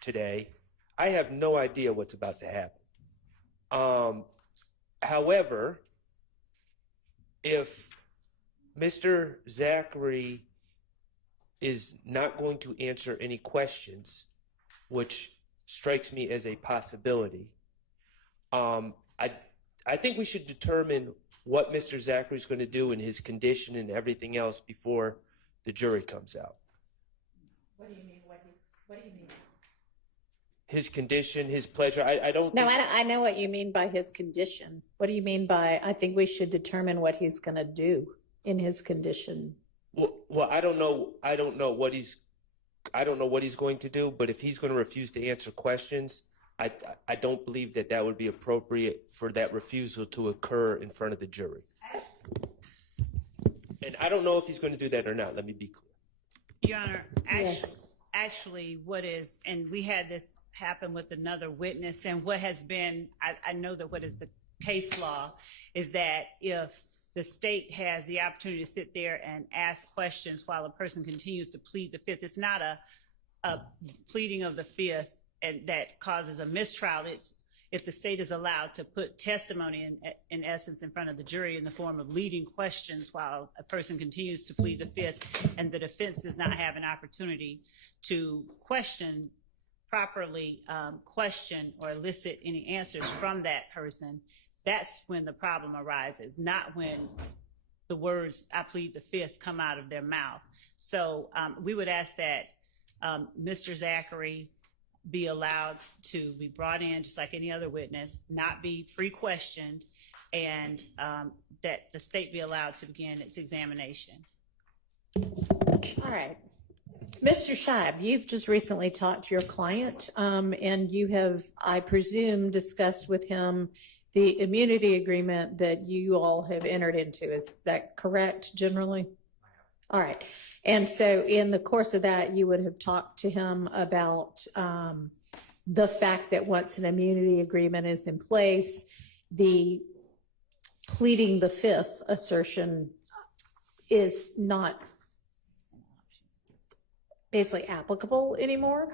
today. I have no idea what's about to happen. However, if Mr. Zachary is not going to answer any questions, which strikes me as a possibility, I think we should determine what Mr. Zachary is going to do in his condition and everything else before the jury comes out. What do you mean? What do you mean? His condition, his pleasure. I don't. No, I know what you mean by his condition. What do you mean by, I think we should determine what he's going to do in his condition? Well, I don't know. I don't know what he's going to do. But if he's going to refuse to answer questions, I don't believe that would be appropriate for that refusal to occur in front of the jury. And I don't know if he's going to do that or not. Let me be clear. Your Honor, actually what is, and we had this happen with another witness, and what has been, I know that what is the case law is that if the state has the opportunity to sit there and ask questions while a person continues to plead the fifth, it's not a pleading of the fifth and that causes a mistrial. It's if the state is allowed to put testimony in essence in front of the jury in the form of leading questions while a person continues to plead the fifth, and the defense does not have an opportunity to properly question or elicit any answers from that person, that's when the problem arises, not when the words "I plead the fifth" come out of their mouth. So we would ask that Mr. Zachary be allowed to be brought in just like any other witness, not be pre-questioned, and that the state be allowed to begin its examination. All right. Mr. Scheib, you've just recently talked to your client, and you have, I presume, discussed with him the immunity agreement that you all have entered into. Is that correct, generally? All right. And so in the course of that, you would have talked to him about the fact that once an immunity agreement is in place, the pleading the fifth assertion is not basically applicable anymore.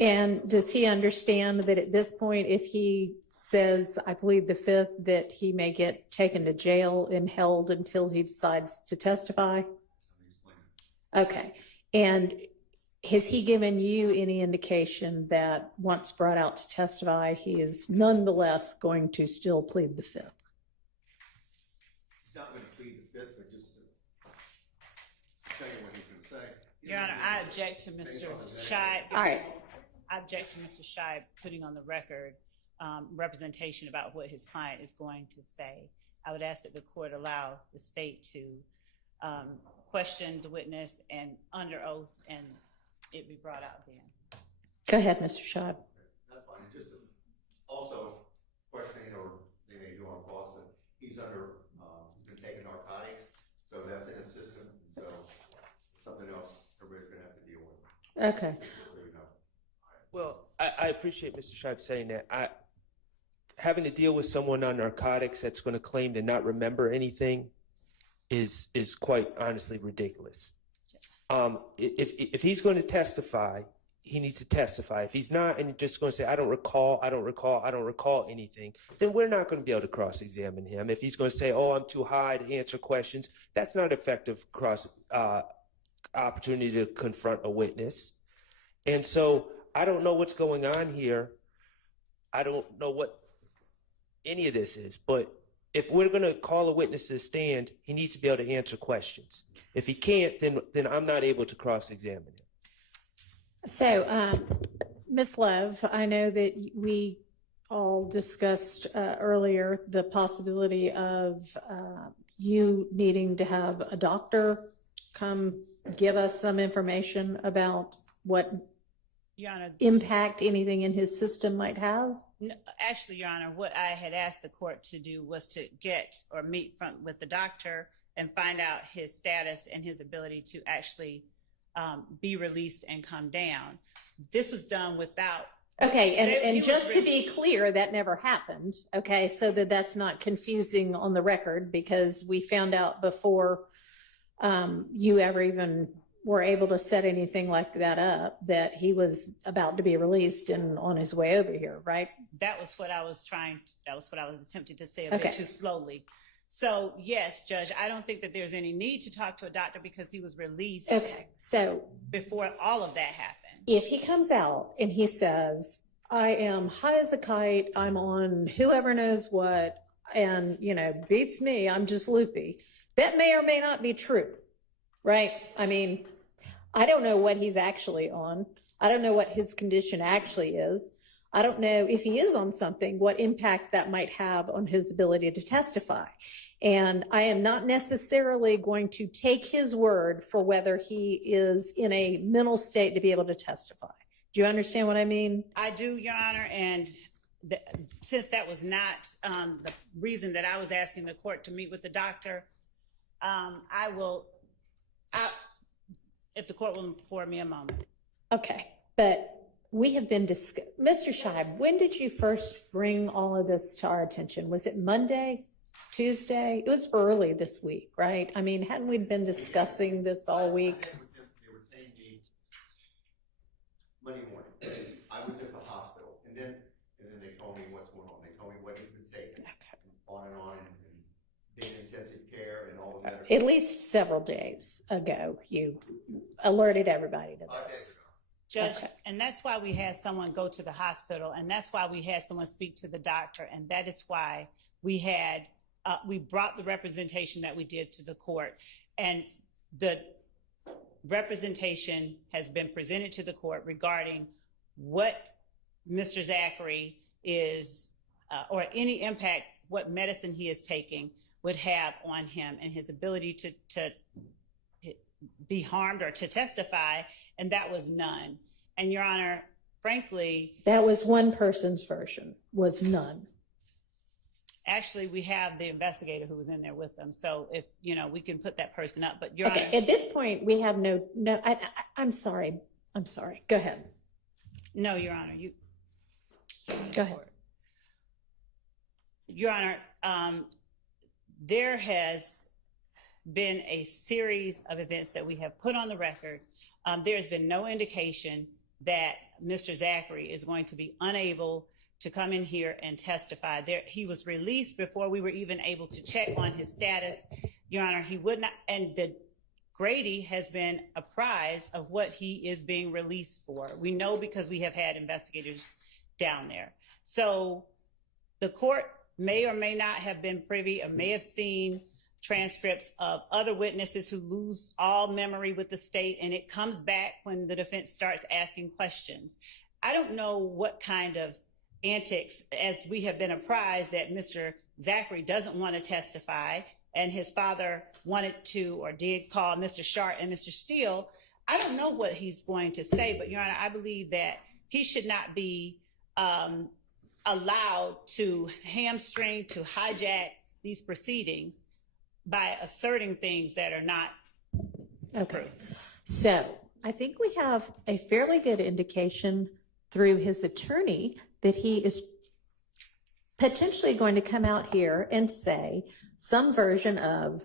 And does he understand that at this point, if he says, I plead the fifth, that he may get taken to jail and held until he decides to testify? Okay. And has he given you any indication that once brought out to testify, he is nonetheless going to still plead the fifth? He's not going to plead the fifth, but just to tell you what he's going to say. Your Honor, I object to Mr. Scheib. All right. I object to Mr. Scheib putting on the record representation about what his client is going to say. I would ask that the court allow the state to question the witness and under oath, and it be brought out then. Go ahead, Mr. Scheib. That's fine. It's just also questioning, or they may do on cross, that he's he's been taking narcotics, so that's in his system. So something else everybody's going to have to deal with. Okay. So you know. Well, I appreciate Mr. Scheib saying that. Having to deal with someone on narcotics that's going to claim to not remember anything is quite honestly ridiculous. If he's going to testify, he needs to testify. If he's not, and he's just going to say, I don't recall anything, then we're not going to be able to cross-examine him. If he's going to say, oh, I'm too high to answer questions, that's not effective opportunity to confront a witness. And so I don't know what's going on here. I don't know what any of this is, but if we're going to call a witness to the stand, he needs to be able to answer questions. If he can't, then I'm not able to cross-examine him. So, Ms. Love, I know that we all discussed earlier the possibility of you needing to have a doctor come give us some information about what Your Honor, impact anything in his system might have? no, actually, Your Honor, what I had asked the court to do was to get or meet with the doctor and find out his status and his ability to actually be released and come down. This was done without. Okay, and just to be clear, that never happened. Okay, so that's not confusing on the record, because we found out before you ever even were able to set anything like that up, that he was about to be released and on his way over here, right? That was what I was attempting to say a Okay. bit too slowly. So yes, Judge, I don't think that there's any need to talk to a doctor because he was released Okay, so before all of that happened. if he comes out and he says, I am high as a kite, I'm on whoever knows what, and, beats me, I'm just loopy, that may or may not be true, right? I mean, I don't know what he's actually on. I don't know what his condition actually is. I don't know if he is on something, what impact that might have on his ability to testify. And I am not necessarily going to take his word for whether he is in a mental state to be able to testify. Do you understand what I mean? I do, Your Honor, and since that was not the reason that I was asking the court to meet with the doctor, if the court will afford me a moment. Okay, but we have been Mr. Scheib, when did you first bring all of this to our attention? Was it Monday, Tuesday? It was early this week, right? I mean, hadn't we been discussing this all week? They were saying me Monday morning. I was at the hospital, and then they told me what's going on. They told me what he's been taking, on and on, and being in intensive care and all the medical. At least several days ago, you alerted everybody to this. Judge, Okay. and that's why we had someone go to the hospital, and that's why we had someone speak to the doctor, and that is why we brought the representation that we did to the court, and the representation has been presented to the court regarding what Mr. Zachary is, or any impact what medicine he is taking would have on him and his ability to be harmed or to testify, and that was none. And Your Honor, frankly, That was one person's version, was none. actually we have the investigator who was in there with them, so if we can put that person up. But Your Okay, Honor, at this point, we have I'm sorry. Go ahead. no, Your Honor, you Go ahead. Your Honor, there has been a series of events that we have put on the record. There's been no indication that Mr. Zachary is going to be unable to come in here and testify. He was released before we were even able to check on his status. Your Honor, he would not, and Grady has been apprised of what he is being released for. We know because we have had investigators down there. So the court may or may not have been privy or may have seen transcripts of other witnesses who lose all memory with the state, and it comes back when the defense starts asking questions. I don't know what kind of antics, as we have been apprised that Mr. Zachary doesn't want to testify, and his father wanted to or did call Mr. Sharp and Mr. Steele. I don't know what he's going to say, but Your Honor, I believe that he should not be allowed to hamstring, to hijack these proceedings by asserting things that are not. Okay, so I think we have a fairly good indication through his attorney that he is potentially going to come out here and say some version of,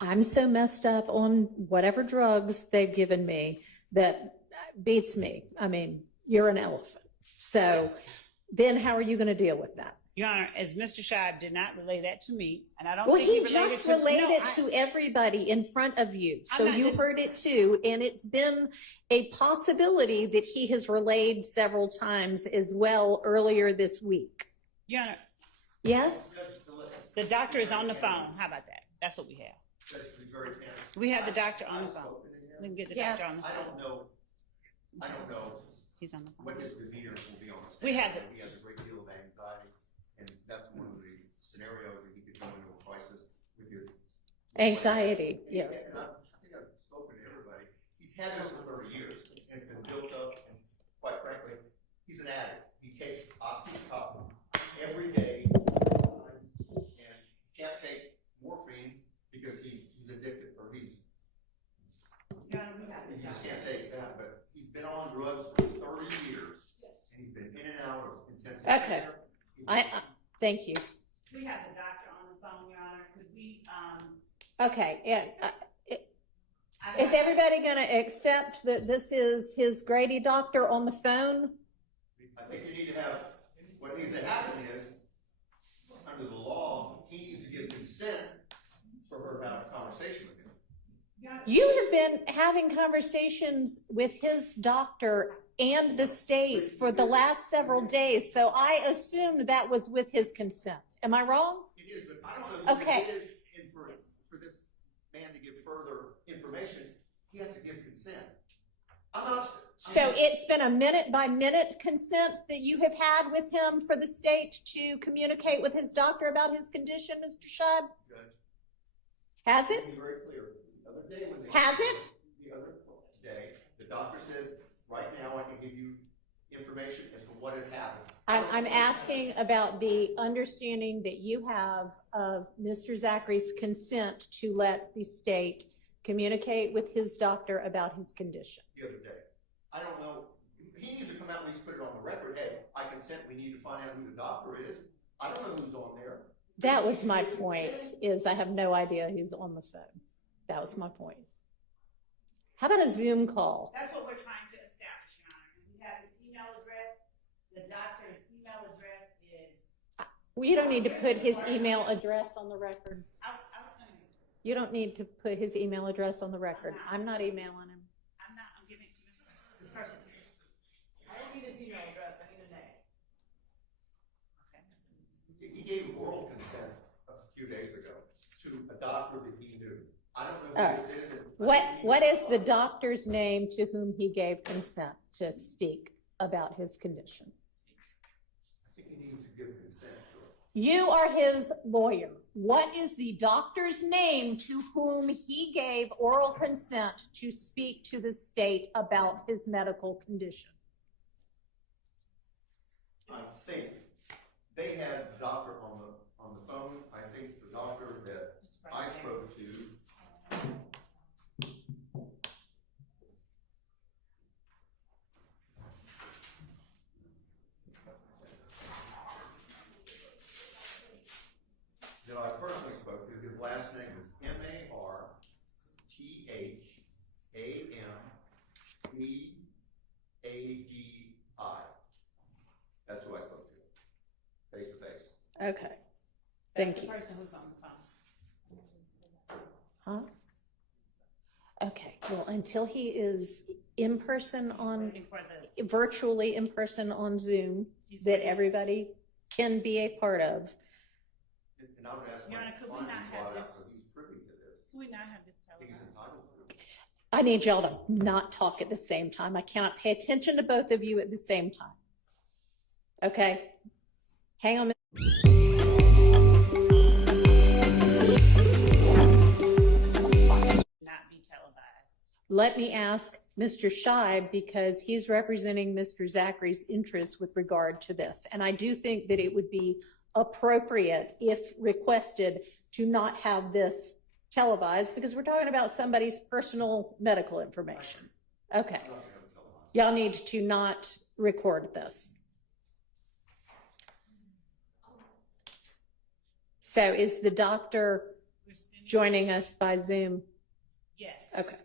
I'm so messed up on whatever drugs they've given me that beats me. I mean, you're an elephant. So then how are you going to deal with that? Your Honor, as Mr. Scheib did not relay that to me, and I don't Well, think he related just to relayed no, it to everybody in front of you. So not you just- heard it too. And it's been a possibility that he has relayed several times as well earlier this week. Your Honor, Yes? the doctor is on the phone. How about that? That's what we have. We have the doctor on the phone. We can get the doctor on the I phone. don't know He's on the phone. what his demeanor will be on the stand. We have He has a great deal of anxiety, and that's one of the scenarios that he could go into a crisis with his Anxiety, yes. And I think I've spoken to everybody. He's had this for 30 years, and it's been built up, and quite frankly, he's an addict. He takes oxycontin every day, and can't take morphine because he's addicted, or he just can't take that, but he's been on drugs for 30 years, and he's been in and out of intensive Okay. care. Thank you. We have the doctor on the phone, Your Honor. Could we, Okay, and I- Is everybody going to accept that this is his Grady doctor on the phone? I think you need to have, what needs to happen is, under the law, he needs to give consent for her to have a conversation with him. You have been having conversations with his doctor and the state for the last several days, so I assumed that was with his consent. Am I wrong? It is, but I don't know who Okay. this is, and for this man to give further information, he has to give consent. So it's been a minute-by-minute consent that you have had with him for the state to communicate with his doctor about his condition, Mr. Scheib? Judge, Has to it? be very clear, the other day when they. Has it? The other day, the doctor said, right now I can give you information as to what has happened. I'm asking about the understanding that you have of Mr. Zachary's consent to let the state communicate with his doctor about his condition. The other day. I don't know, he needs to come out and at least put it on the record, hey, I consent, we need to find out who the doctor is. I don't know who's on there. That was my point, is I have no idea who's on the phone. That was my point. How about a Zoom call? That's what we're trying to establish, Your Honor. We have his email address. The doctor's email address is, Well, you don't need to put his email address on the record. I was gonna, You don't need to put his email address on the record. I'm not emailing him. I'm giving it to Mr. Person. I don't need his email address, I need a name. He gave oral consent a few days ago to a doctor that he knew. I don't know All who right. this is. and What is the doctor's name to whom he gave consent to speak about his condition? I think he needs to give consent to it. You are his lawyer. What is the doctor's name to whom he gave oral consent to speak to the state about his medical condition? I think they had the doctor on the phone. I think the doctor that I spoke to. That I personally spoke to, his last name is Marthamadi. That's who I spoke to, face to face. Okay. Thank The you. person who's on the phone. Huh? Okay. Well, until he is in person on, Waiting for the, virtually in person on Zoom, that everybody can be a part of. And I would ask Your my Honor, could we client not to have brought out, this- because he's privy to this. do we not have this I think he's televised? entitled to it. I need y'all to not talk at the same time. I cannot pay attention to both of you at the same time. Okay? Hang on. Not be televised. Let me ask Mr. Scheib, because he's representing Mr. Zachary's interests with regard to this. And I do think that it would be appropriate, if requested, to not have this televised, because we're talking about somebody's personal medical information. Okay. I'm not gonna televise. Y'all need to not record this. So is the doctor We're sending. joining us by Zoom? Yes. Okay.